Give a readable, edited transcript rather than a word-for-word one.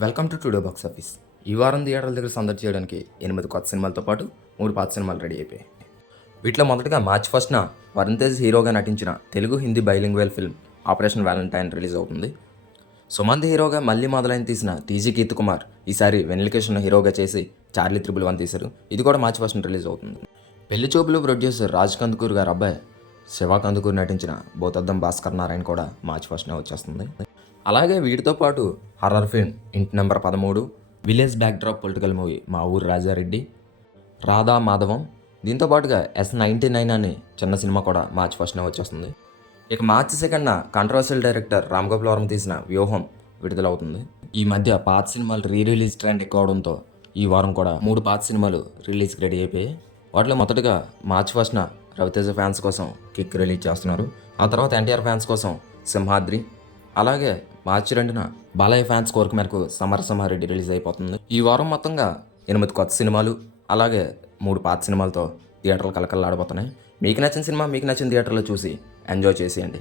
Welcome to today box office. ఈ వారం థియేటర్ల దగ్గర సందడి చేయడానికి 8 కొత్త సినిమాలతో పాటు 3 పాత సినిమాలు రెడీ అయిపోయాయి. వీటిలో మొదటగా మార్చి 1న వరుణ్ తేజ్ హీరోగా నటించిన Telugu Hindi bilingual film operation Valentine release అవుతుంది. సుమంత్ హీరోగా మళ్ళీ మొదలైన తీసిన టీజీ కీర్తి కుమార్ ఈసారి వెనిల్ హీరోగా చేసి చార్లీ త్రిబుల్ 1 తీశారు. ఇది కూడా మార్చి 1న రిలీజ్ అవుతుంది. పెళ్లి చూపులు ప్రొడ్యూసర్ రాజ్ కందుకూర్ గారు అబ్బాయి శివ కందుకూర్ నటించిన భూతద్దం భాస్కర్ నారాయణ కూడా మార్చి 1న వచ్చేస్తుంది. అలాగే వీటితో పాటు హర్రర్ ఫిల్మ్ ఇంటి number 13, village backdrop political movie మా ఊరు రాజారెడ్డి, రాధా మాధవం, దీంతో పాటుగా S99 అనే చిన్న సినిమా కూడా మార్చి 1న వచ్చేస్తుంది. ఇక మార్చి 2న కంట్రోవర్షియల్ డైరెక్టర్ రామ్ గోపాల్ వర్మ తీసిన వ్యూహం విడుదలవుతుంది. ఈ మధ్య పాత సినిమాలు రిలీజ్ ట్రెండ్ ఎక్కువ అవడంతో ఈ వారం కూడా 3 పాత సినిమాలు రిలీజ్కి రెడీ అయిపోయాయి. వాటిలో మొదటగా మార్చి 1న రవితేజ ఫ్యాన్స్ కోసం కిక్ రిలీజ్ చేస్తున్నారు. ఆ తర్వాత ఎన్టీఆర్ ఫ్యాన్స్ కోసం సింహాద్రి, అలాగే మార్చి 2న బాలయ్య ఫ్యాన్స్ కోరిక మేరకు సమరసింహారెడ్డి రిలీజ్ అయిపోతుంది. ఈ వారం మొత్తంగా 8 కొత్త సినిమాలు అలాగే 3 పాత సినిమాలతో థియేటర్లు కలకల్లాడబోతున్నాయి. మీకు నచ్చిన సినిమా మీకు నచ్చిన థియేటర్లో చూసి ఎంజాయ్ చేసేయండి.